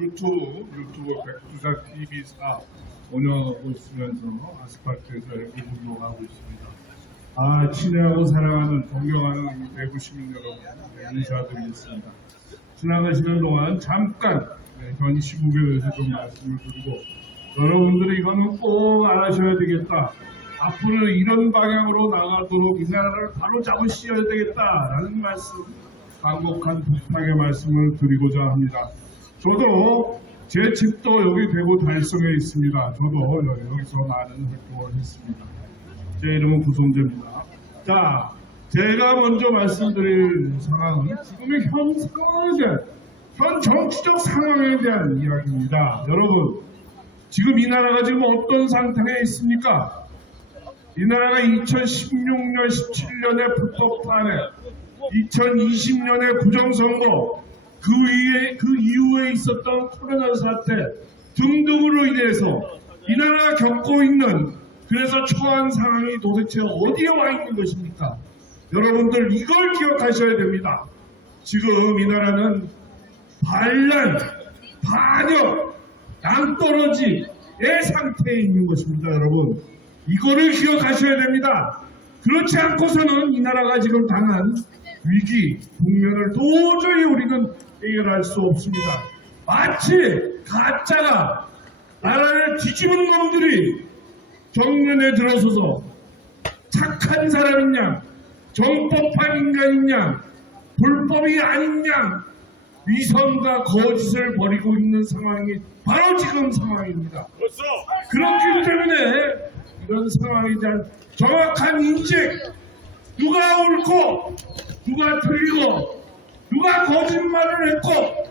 유튜브 백두산 TV4 운영하고 있으면서 아스팔트에서 이렇게 운동하고 있습니다. 친애하고 사랑하는 존경하는 대구 시민 여러분, 인사드리겠습니다. 지나가시는 동안 잠깐 현 시국에 대해서 좀 말씀을 드리고, 여러분들이 이거는 꼭 알아셔야 되겠다. 앞으로 이런 방향으로 나가도록 이 나라를 바로 잡으셔야 되겠다라는 말씀, 간곡한 부탁의 말씀을 드리고자 합니다. 저도 제 집도 여기 대구 달성에 있습니다. 저도 여기서 많은 활동을 했습니다. 제 이름은 구성재입니다. 자, 제가 먼저 말씀드릴 상황은 지금의 현 상황에 대한, 현 정치적 상황에 대한 이야기입니다. 여러분, 지금 이 나라가 지금 어떤 상태에 있습니까? 이 나라가 2016년, 17년에 불법 탄핵, 2020년에 부정선거, 그 이후에 있었던 코로나 사태 등등으로 인해서 이 나라가 겪고 있는, 그래서 처한 상황이 도대체 어디에 와 있는 것입니까? 여러분들 이걸 기억하셔야 됩니다. 지금 이 나라는 반란, 반역, 낭떠러지의 상태에 있는 것입니다. 여러분, 이거를 기억하셔야 됩니다. 그렇지 않고서는 이 나라가 지금 당한 위기, 국면을 도저히 우리는 해결할 수 없습니다. 마치 가짜가 나라를 뒤집은 놈들이 정면에 들어서서 착한 사람인 양, 정법한 인간인 양, 불법이 아닌 양, 위선과 거짓을 벌이고 있는 상황이 바로 지금 상황입니다. 그렇기 때문에 이런 상황에 대한 정확한 인식, 누가 옳고 누가 틀리고 누가 거짓말을 했고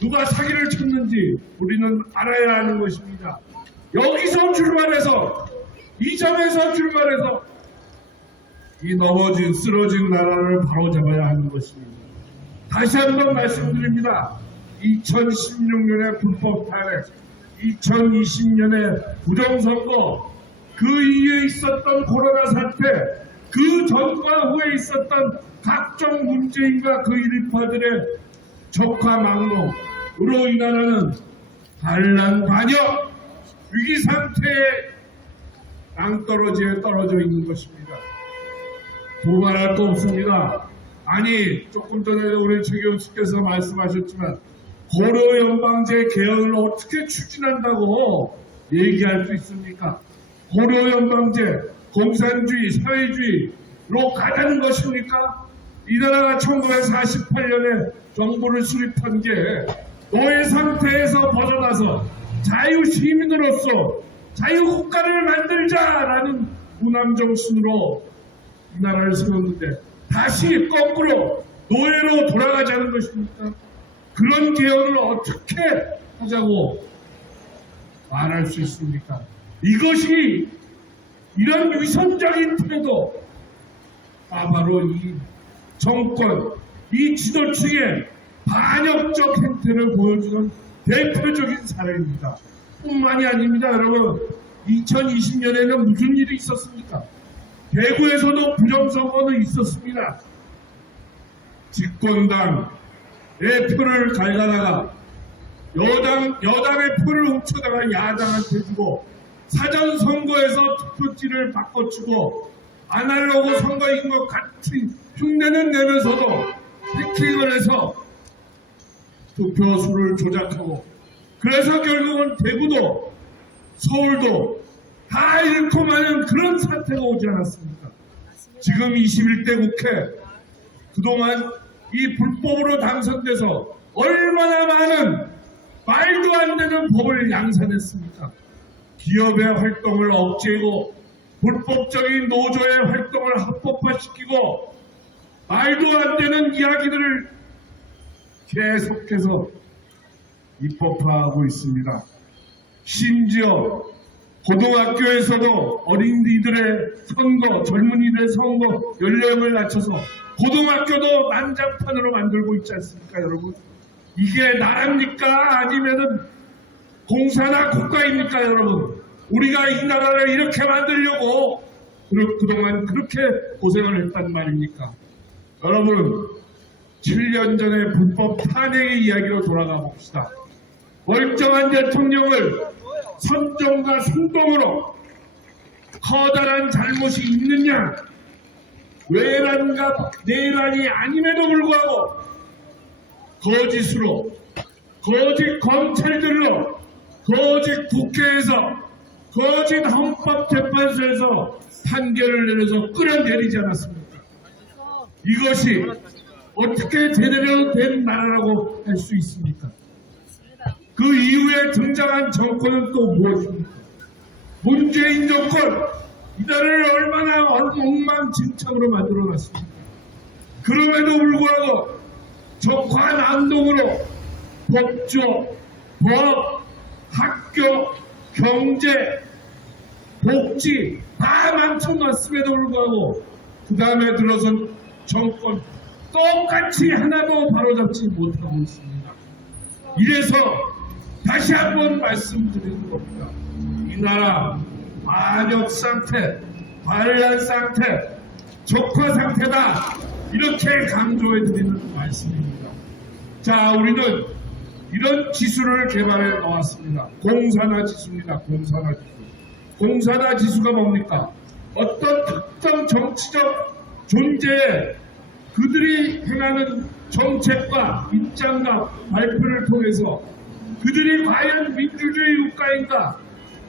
누가 사기를 쳤는지 우리는 알아야 하는 것입니다. 여기서 출발해서, 이 점에서 출발해서 이 넘어진, 쓰러진 나라를 바로잡아야 하는 것입니다. 다시 한번 말씀드립니다. 2016년에 불법 탄핵, 2020년에 부정선거, 그 이후에 있었던 코로나 사태, 그 전과 후에 있었던 각종 문재인과 그 일파들의 적화망노로 이 나라는 반란, 반역, 위기 상태에 낭떠러지에 떨어져 있는 것입니다. 도발할 거 없습니다. 아니, 조금 전에 우리 최 교수께서 말씀하셨지만 고려연방제 개헌을 어떻게 추진한다고 얘기할 수 있습니까? 고려연방제, 공산주의, 사회주의로 가자는 것입니까? 이 나라가 1948년에 정부를 수립한 게 노예 상태에서 벗어나서 자유시민으로서 자유국가를 만들자라는 우남정신으로 이 나라를 세웠는데 다시 거꾸로 노예로 돌아가자는 것입니까? 그런 개헌을 어떻게 하자고 말할 수 있습니까? 이것이, 이런 위선적인 태도, 바로 이 정권, 이 지도층의 반역적 행태를 보여주는 대표적인 사례입니다. 뿐만이 아닙니다. 여러분, 2020년에는 무슨 일이 있었습니까? 대구에서도 부정선거는 있었습니다. 집권당의 표를 갈가다가 여당의 표를 훔쳐다가 야당한테 주고, 사전선거에서 투표지를 바꿔주고, 아날로그 선거인 것 같은 흉내는 내면서도 해킹을 해서 투표수를 조작하고, 그래서 결국은 대구도 서울도 다 잃고 마는 그런 사태가 오지 않았습니까? 지금 21대 국회, 그동안 이 불법으로 당선돼서 얼마나 많은 말도 안 되는 법을 양산했습니까? 기업의 활동을 억제하고 불법적인 노조의 활동을 합법화시키고 말도 안 되는 이야기들을 계속해서 입법화하고 있습니다. 심지어 고등학교에서도 어린이들의 선거, 젊은이들의 선거 연령을 낮춰서 고등학교도 난장판으로 만들고 있지 않습니까, 여러분? 이게 나라입니까? 아니면은 공사나 국가입니까, 여러분? 우리가 이 나라를 이렇게 만들려고 그동안 그렇게 고생을 했단 말입니까? 여러분, 7년 전에 불법 탄핵의 이야기로 돌아가 봅시다. 멀쩡한 대통령을 선정과 선동으로 커다란 잘못이 있느냐, 외란과 내란이 아님에도 불구하고 거짓으로, 거짓 검찰들로, 거짓 국회에서, 거짓 헌법재판소에서 판결을 내려서 끌어내리지 않았습니까? 이것이 어떻게 제대로 된 나라라고 할 수 있습니까? 그 이후에 등장한 정권은 또 무엇입니까? 문재인 정권, 이 나라를 얼마나 엉망진창으로 만들어놨습니까? 그럼에도 불구하고 적화난동으로 법조, 법, 학교, 경제, 복지 다 망쳐놨음에도 불구하고 그 다음에 들어선 정권 똑같이 하나도 바로잡지 못하고 있습니다. 이래서 다시 한번 말씀드리는 겁니다. 이 나라 반역 상태, 반란 상태, 적화 상태다, 이렇게 강조해 드리는 말씀입니다. 자, 우리는 이런 지수를 개발해 놓았습니다. 공산화 지수입니다. 공산화 지수. 공산화 지수가 뭡니까? 어떤 특정 정치적 존재에 그들이 행하는 정책과 입장과 발표를 통해서 그들이 과연 민주주의 국가인가,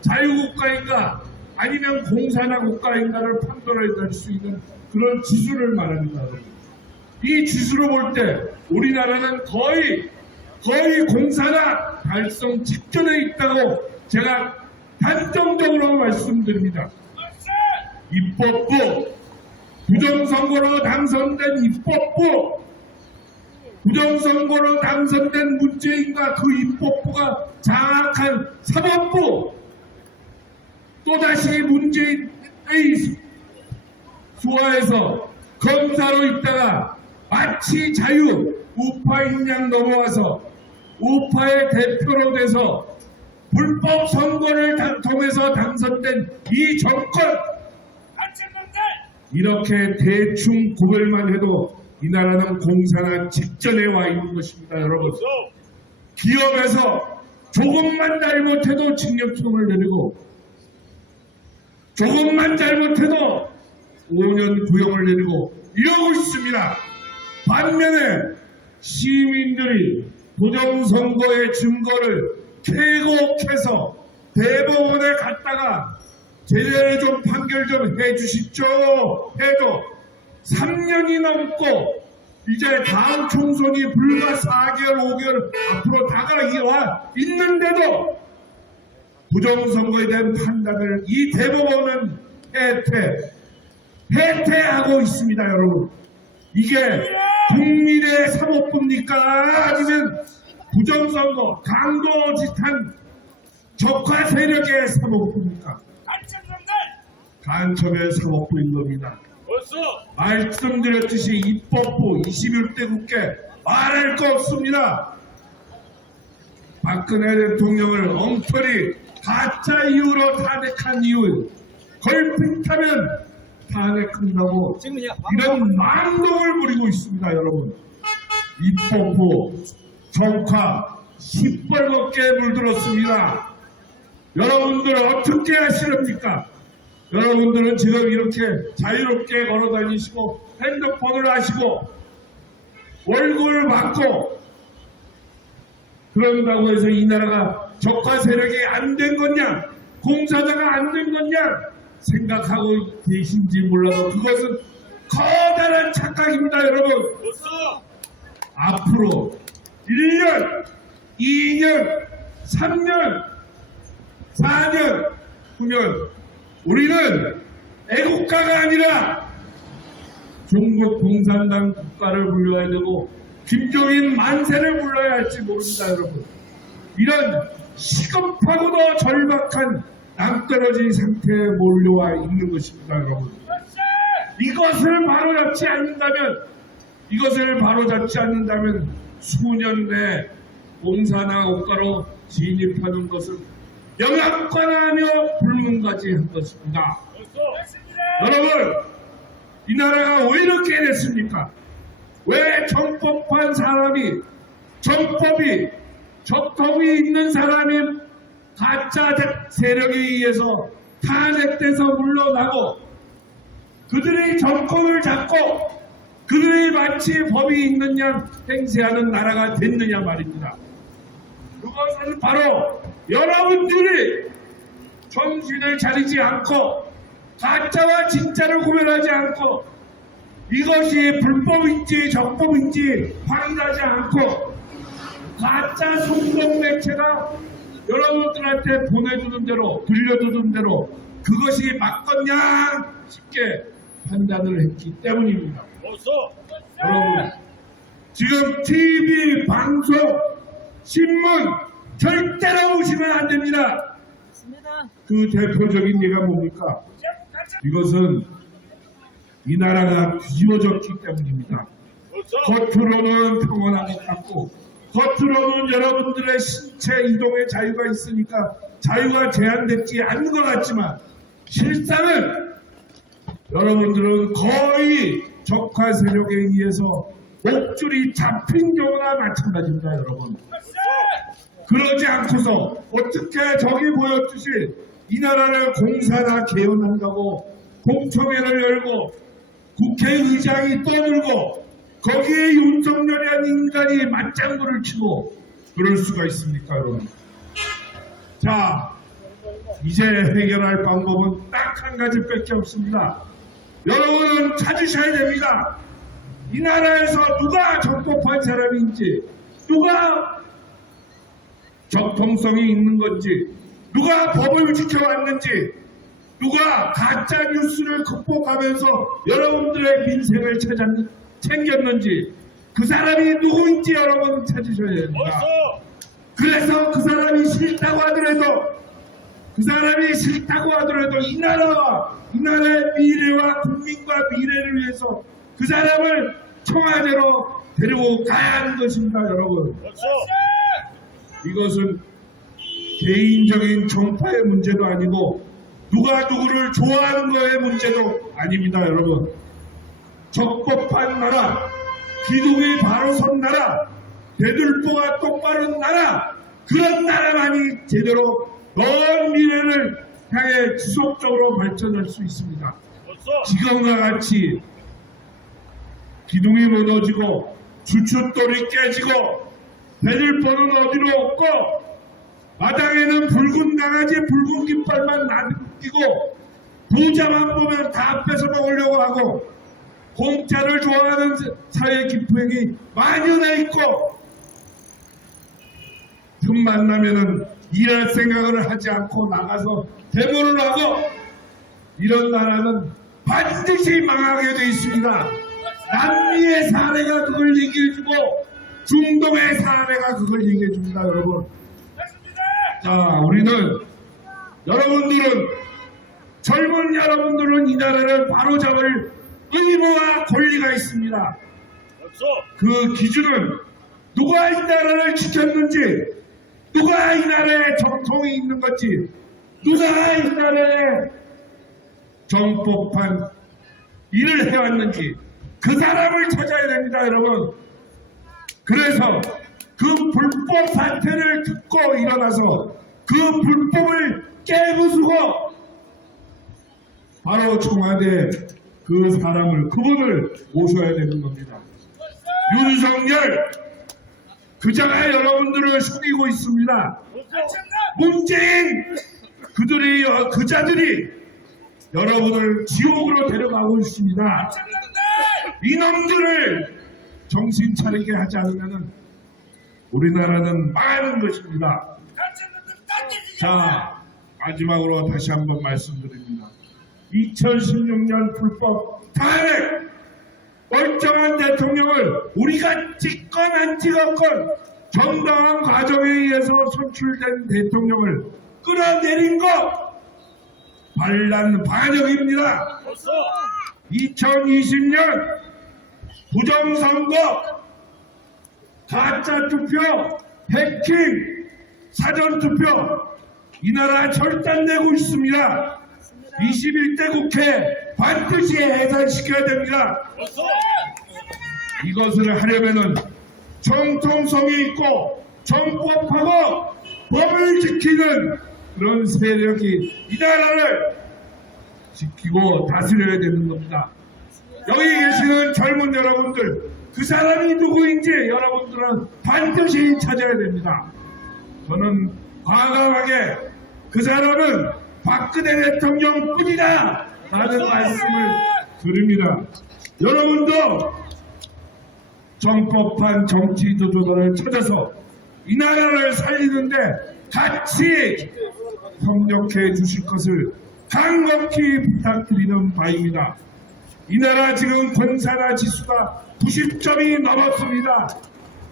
자유국가인가, 아니면 공산화 국가인가를 판단할 수 있는 그런 지수를 말합니다. 이 지수로 볼 때 우리나라는 거의 공산화 달성 직전에 있다고 제가 단정적으로 말씀드립니다. 입법부, 부정선거로 당선된 입법부, 부정선거로 당선된 문재인과 그 입법부가 장악한 사법부, 또다시 문재인의 수하에서 검사로 있다가 마치 우파인 양 넘어와서 우파의 대표로 돼서 불법 선거를 통해서 당선된 이 정권, 이렇게 대충 구별만 해도 이 나라는 공산화 직전에 와 있는 것입니다. 여러분, 기업에서 조금만 잘못해도 징역형을 내리고 조금만 잘못해도 5년 구형을 내리고 이러고 있습니다. 반면에 시민들이 부정선거의 증거를 캐곡해서 대법원에 갔다가 제대로 좀 판결 좀 해주십시오 해도 3년이 넘고 이제 다음 총선이 불과 4개월 5개월 앞으로 다가와 있는데도 부정선거에 대한 판단을 이 대법원은 해태하고 있습니다. 여러분, 이게 국민의 사법부입니까? 아니면 부정선거 강도짓한 적화 세력의 사법부입니까? 간첩의 사법부인 겁니다. 말씀드렸듯이 입법부 21대 국회 말할 거 없습니다. 박근혜 대통령을 엉터리 가짜 이유로 탄핵한 이유 걸핏하면 탄핵한다고 이런 망동을 부리고 있습니다. 여러분, 입법부 적화 시뻘겋게 물들었습니다. 여러분들 어떻게 하시렵니까? 여러분들은 지금 이렇게 자유롭게 걸어다니시고 핸드폰을 하시고 월급을 받고 그런다고 해서 이 나라가 적화 세력이 안 된 거냐, 공산화가 안 된 거냐 생각하고 계신지 몰라도 그것은 커다란 착각입니다. 여러분, 앞으로 1년, 2년, 3년, 4년 후면 우리는 애국가가 아니라 중국 공산당 국가를 불러야 되고 김정인 만세를 불러야 할지 모릅니다. 여러분, 이런 시급하고도 절박한 낭떠러지 상태에 몰려와 있는 것입니다. 여러분, 이것을 바로잡지 않는다면 수년 내에 공산화 국가로 진입하는 것은 영향권하며 불문가지한 것입니다. 여러분, 이 나라가 왜 이렇게 됐습니까? 왜 정법한 사람이 정법이 적통이 있는 사람이 가짜 세력에 의해서 탄핵돼서 물러나고 그들의 정권을 잡고 그들의 마치 법이 있는 양 행세하는 나라가 됐느냐 말입니다. 그것은 바로 여러분들이 정신을 차리지 않고 가짜와 진짜를 구별하지 않고 이것이 불법인지 적법인지 확인하지 않고 가짜 송동 매체가 여러분들한테 보내주는 대로 들려주는 대로 그것이 맞겠냐 쉽게 판단을 했기 때문입니다. 여러분 지금 TV, 방송, 신문 절대로 보시면 안 됩니다. 그 대표적인 예가 뭡니까? 이것은 이 나라가 뒤집어졌기 때문입니다. 겉으로는 평온한 것 같고 겉으로는 여러분들의 신체 이동의 자유가 있으니까 자유가 제한되지 않는 것 같지만 실상은 여러분들은 거의 적화 세력에 의해서 목줄이 잡힌 경우나 마찬가지입니다. 여러분 그러지 않고서 어떻게 저기 보였듯이 이 나라를 공사나 개헌한다고 공청회를 열고 국회의장이 떠들고 거기에 윤석열이라는 인간이 맞장구를 치고 그럴 수가 있습니까 여러분? 자 이제 해결할 방법은 딱 한 가지밖에 없습니다. 여러분은 찾으셔야 됩니다. 이 나라에서 누가 적법한 사람인지 누가 적통성이 있는 건지 누가 법을 지켜왔는지 누가 가짜 뉴스를 극복하면서 여러분들의 민생을 챙겼는지 그 사람이 누구인지 여러분 찾으셔야 됩니다. 그래서 그 사람이 싫다고 하더라도 이 나라와 이 나라의 미래와 국민과 미래를 위해서 그 사람을 청와대로 데리고 가야 하는 것입니다. 여러분 이것은 개인적인 정파의 문제도 아니고 누가 누구를 좋아하는 거의 문제도 아닙니다. 여러분 적법한 나라, 기둥이 바로 선 나라, 대들보가 똑바른 나라 그런 나라만이 제대로 먼 미래를 향해 지속적으로 발전할 수 있습니다. 지금과 같이 기둥이 무너지고 주춧돌이 깨지고 대들보는 어디로 없고 마당에는 붉은 강아지 붉은 깃발만 남기고 부자만 보면 다 뺏어 먹으려고 하고 공짜를 좋아하는 사회 기풍이 만연해 있고 틈만 나면은 일할 생각을 하지 않고 나가서 데모를 하고 이런 나라는 반드시 망하게 되어 있습니다. 남미의 사례가 그걸 얘기해주고 중동의 사례가 그걸 얘기해줍니다. 여러분 자 우리는 여러분들은 젊은 여러분들은 이 나라를 바로잡을 의무와 권리가 있습니다. 그 기준은 누가 이 나라를 지켰는지 누가 이 나라에 정통이 있는 건지 누가 이 나라에 정법한 일을 해왔는지 그 사람을 찾아야 됩니다. 여러분 그래서 그 불법 사태를 듣고 일어나서 그 불법을 깨부수고 바로 청와대 그 사람을 그분을 모셔야 되는 겁니다. 윤석열 그자가 여러분들을 속이고 있습니다. 문재인 그자들이 여러분을 지옥으로 데려가고 있습니다. 이놈들을 정신 차리게 하지 않으면 우리나라는 망하는 것입니다. 자 마지막으로 다시 한번 말씀드립니다. 2016년 불법 탄핵 멀쩡한 대통령을 우리가 찍건 안 찍었건 정당한 과정에 의해서 선출된 대통령을 끌어내린 것 반란 반역입니다. 2020년 부정선거 가짜투표 해킹 사전투표 이 나라 절단되고 있습니다. 21대 국회 반드시 해산시켜야 됩니다. 이것을 하려면은 정통성이 있고 정법하고 법을 지키는 그런 세력이 이 나라를 지키고 다스려야 되는 겁니다. 여기 계시는 젊은 여러분들, 그 사람이 누구인지 여러분들은 반드시 찾아야 됩니다. 저는 과감하게 그 사람은 박근혜 대통령뿐이다 라는 말씀을 드립니다. 여러분도 정법한 정치 지도자를 찾아서 이 나라를 살리는데 같이 협력해 주실 것을 간곡히 부탁드리는 바입니다. 이 나라 지금 권산화 지수가 90점이 넘었습니다.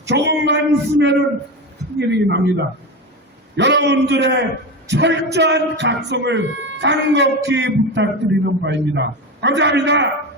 조금만 있으면 큰일이 납니다. 여러분들의 철저한 각성을 간곡히 부탁드리는 바입니다. 감사합니다.